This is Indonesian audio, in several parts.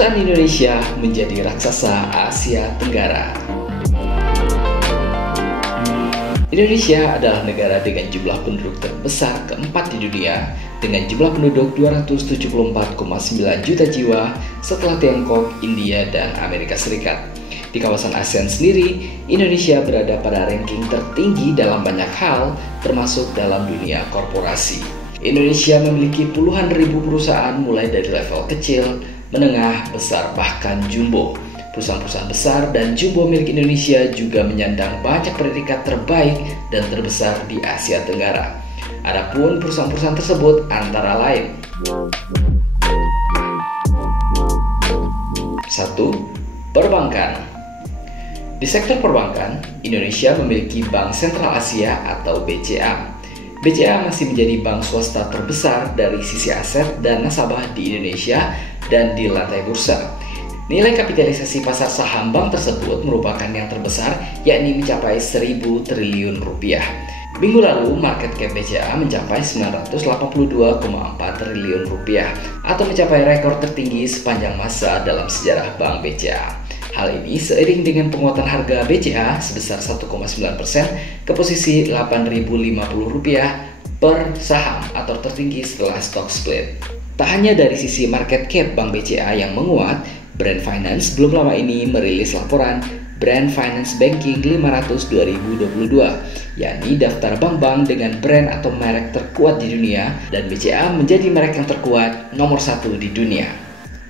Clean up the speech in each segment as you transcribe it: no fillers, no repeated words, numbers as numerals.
Perusahaan Indonesia menjadi raksasa Asia Tenggara. Indonesia adalah negara dengan jumlah penduduk terbesar keempat di dunia dengan jumlah penduduk 274,9 juta jiwa setelah Tiongkok, India, dan Amerika Serikat. Di kawasan ASEAN sendiri, Indonesia berada pada ranking tertinggi dalam banyak hal, termasuk dalam dunia korporasi. Indonesia memiliki puluhan ribu perusahaan mulai dari level kecil, menengah, besar, bahkan jumbo. Perusahaan-perusahaan besar dan jumbo milik Indonesia juga menyandang banyak predikat terbaik dan terbesar di Asia Tenggara. Adapun perusahaan-perusahaan tersebut antara lain: 1. Perbankan. Di sektor perbankan, Indonesia memiliki Bank Sentral Asia atau BCA. BCA masih menjadi bank swasta terbesar dari sisi aset dan nasabah di Indonesia dan di lantai bursa. Nilai kapitalisasi pasar saham bank tersebut merupakan yang terbesar, yakni mencapai 1.000 triliun rupiah. Minggu lalu, market cap BCA mencapai 982,4 triliun rupiah atau mencapai rekor tertinggi sepanjang masa dalam sejarah Bank BCA. Hal ini seiring dengan penguatan harga BCA sebesar 1,9% ke posisi Rp8.050 per saham atau tertinggi setelah stock split. Tak hanya dari sisi market cap Bank BCA yang menguat, Brand Finance belum lama ini merilis laporan Brand Finance Banking 500 2022, yakni daftar bank-bank dengan brand atau merek terkuat di dunia, dan BCA menjadi merek yang terkuat nomor 1 di dunia.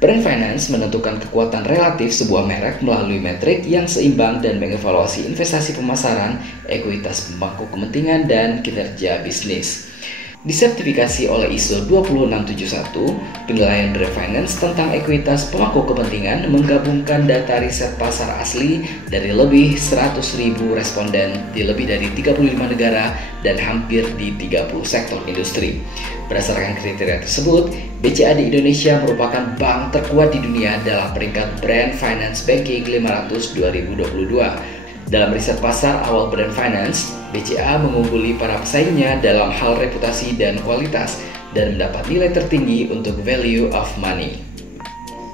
Brand Finance menentukan kekuatan relatif sebuah merek melalui metrik yang seimbang dan mengevaluasi investasi pemasaran, ekuitas pemangku kepentingan, dan kinerja bisnis. Disertifikasi oleh ISO 20671, penilaian Brand Finance tentang ekuitas pemangku kepentingan menggabungkan data riset pasar asli dari lebih 100.000 responden di lebih dari 35 negara dan hampir di 30 sektor industri. Berdasarkan kriteria tersebut, BCA di Indonesia merupakan bank terkuat di dunia dalam peringkat Brand Finance Banking 500 2022. Dalam riset pasar awal Brand Finance, BCA mengungguli para pesaingnya dalam hal reputasi dan kualitas dan mendapat nilai tertinggi untuk value of money.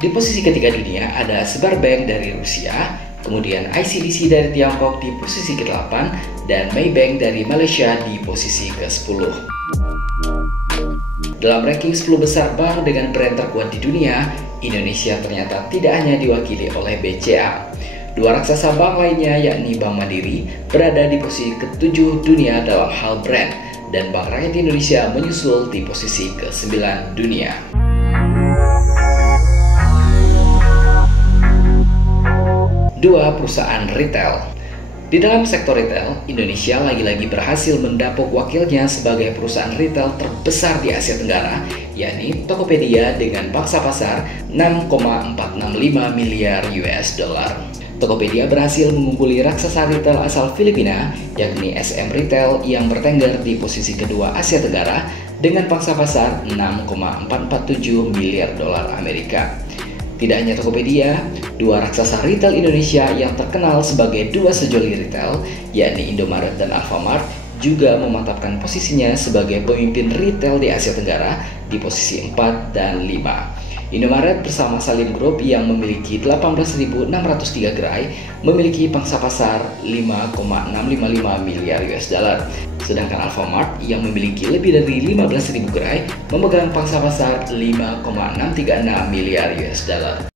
Di posisi ketiga dunia ada Sberbank dari Rusia, kemudian ICBC dari Tiongkok di posisi ke-8, dan Maybank dari Malaysia di posisi ke-10. Dalam ranking 10 besar bank dengan brand terkuat di dunia, Indonesia ternyata tidak hanya diwakili oleh BCA. Dua raksasa bank lainnya, yakni Bank Mandiri, berada di posisi ke-7 dunia dalam hal brand, dan Bank Rakyat Indonesia menyusul di posisi ke-9 dunia. Dua perusahaan retail. Di dalam sektor retail, Indonesia lagi-lagi berhasil mendapuk wakilnya sebagai perusahaan retail terbesar di Asia Tenggara, yakni Tokopedia dengan pangsa pasar 6,465 miliar US dollar. Tokopedia berhasil mengungguli raksasa retail asal Filipina, yakni SM Retail yang bertengger di posisi kedua Asia Tenggara dengan pangsa pasar 6,447 miliar dolar Amerika. Tidak hanya Tokopedia, dua raksasa retail Indonesia yang terkenal sebagai dua sejoli retail, yakni Indomaret dan Alfamart, juga memantapkan posisinya sebagai pemimpin retail di Asia Tenggara di posisi 4 dan 5. Indomaret bersama Salim Group yang memiliki 18.603 gerai memiliki pangsa pasar 5,655 miliar US dollar. Sedangkan Alfamart yang memiliki lebih dari 15.000 gerai memegang pangsa pasar 5,636 miliar US dollar.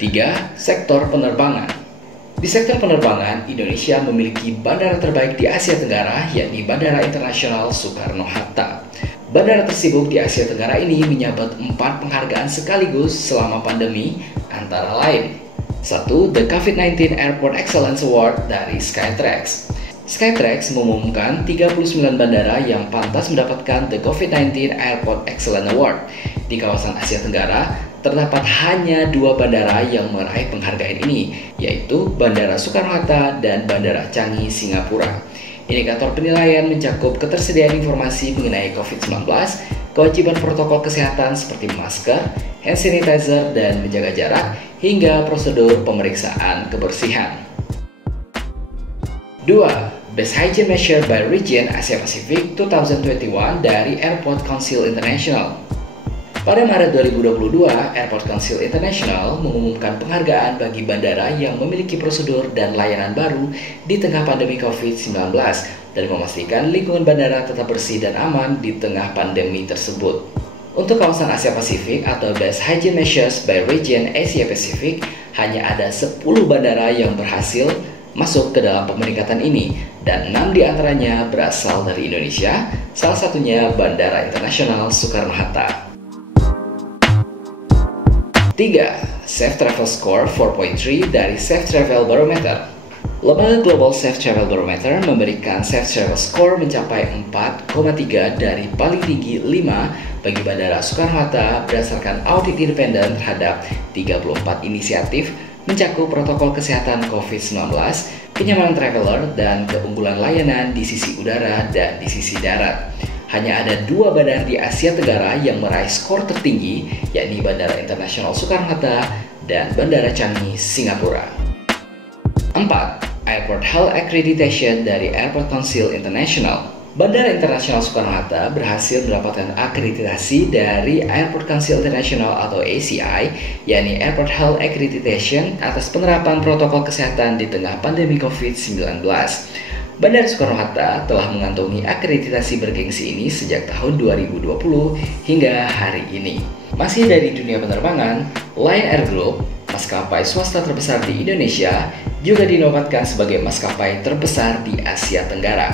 3. Sektor penerbangan. Di sektor penerbangan, Indonesia memiliki bandara terbaik di Asia Tenggara, yakni Bandara Internasional Soekarno-Hatta. Bandara tersibuk di Asia Tenggara ini menyabet 4 penghargaan sekaligus selama pandemi, antara lain: 1. The COVID-19 Airport Excellence Award dari Skytrax. Skytrax mengumumkan 39 bandara yang pantas mendapatkan The COVID-19 Airport Excellence Award. Di kawasan Asia Tenggara, terdapat hanya 2 bandara yang meraih penghargaan ini, yaitu Bandara Soekarno-Hatta dan Bandara Changi, Singapura. Indikator penilaian mencakup ketersediaan informasi mengenai COVID-19, kewajiban protokol kesehatan seperti masker, hand sanitizer, dan menjaga jarak, hingga prosedur pemeriksaan kebersihan. 2. Best Hygiene Measure by Region Asia Pacific 2021 dari Airport Council International. Pada Maret 2022, Airport Council International mengumumkan penghargaan bagi bandara yang memiliki prosedur dan layanan baru di tengah pandemi COVID-19 dan memastikan lingkungan bandara tetap bersih dan aman di tengah pandemi tersebut. Untuk kawasan Asia Pasifik atau Best Hygiene Measures by Region Asia Pacific, hanya ada 10 bandara yang berhasil masuk ke dalam pemeringkatan ini dan 6 diantaranya berasal dari Indonesia, salah satunya Bandara Internasional Soekarno-Hatta. 3. Safe Travel Score 4.3 dari Safe Travel Barometer. Lembaga Global Safe Travel Barometer memberikan Safe Travel Score mencapai 4,3 dari paling tinggi 5 bagi Bandara Soekarno-Hatta berdasarkan audit independen terhadap 34 inisiatif mencakup protokol kesehatan COVID-19, kenyamanan traveler, dan keunggulan layanan di sisi udara dan di sisi darat. Hanya ada 2 bandara di Asia Tenggara yang meraih skor tertinggi, yakni Bandara Internasional Soekarno-Hatta dan Bandara Changi, Singapura. 4. Airport Health Accreditation dari Airport Council International. Bandara Internasional Soekarno-Hatta berhasil mendapatkan akreditasi dari Airport Council International atau ACI, yakni Airport Health Accreditation atas penerapan protokol kesehatan di tengah pandemi COVID-19. Bandara Soekarno-Hatta telah mengantongi akreditasi bergengsi ini sejak tahun 2020 hingga hari ini. Masih dari dunia penerbangan, Lion Air Group, maskapai swasta terbesar di Indonesia, juga dinobatkan sebagai maskapai terbesar di Asia Tenggara.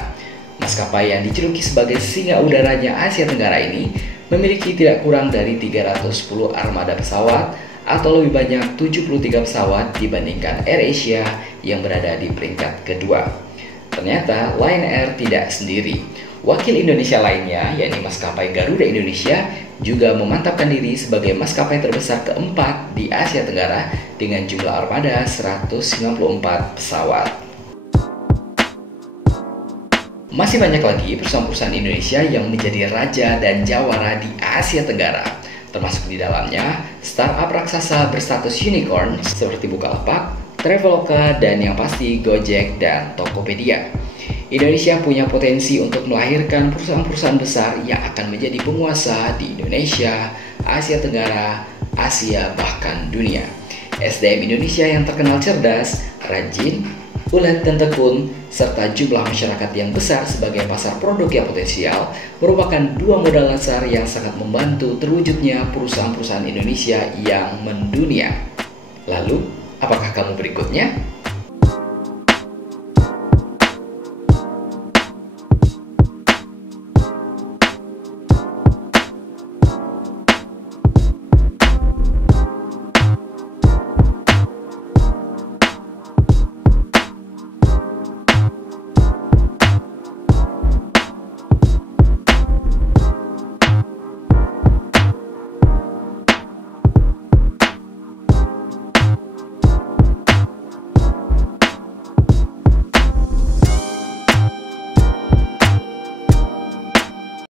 Maskapai yang dijuluki sebagai singa udaranya Asia Tenggara ini memiliki tidak kurang dari 310 armada pesawat atau lebih banyak 73 pesawat dibandingkan AirAsia yang berada di peringkat kedua. Ternyata Lion Air tidak sendiri. Wakil Indonesia lainnya, yakni maskapai Garuda Indonesia, juga memantapkan diri sebagai maskapai terbesar keempat di Asia Tenggara dengan jumlah armada 194 pesawat. Masih banyak lagi perusahaan-perusahaan Indonesia yang menjadi raja dan jawara di Asia Tenggara, termasuk di dalamnya startup raksasa berstatus unicorn seperti Bukalapak, Traveloka, dan yang pasti Gojek dan Tokopedia. Indonesia punya potensi untuk melahirkan perusahaan-perusahaan besar yang akan menjadi penguasa di Indonesia, Asia Tenggara, Asia, bahkan dunia. SDM Indonesia yang terkenal cerdas, rajin, ulet, dan tekun, serta jumlah masyarakat yang besar sebagai pasar produk yang potensial merupakan 2 modal dasar yang sangat membantu terwujudnya perusahaan-perusahaan Indonesia yang mendunia. Lalu, apakah kamu berikutnya?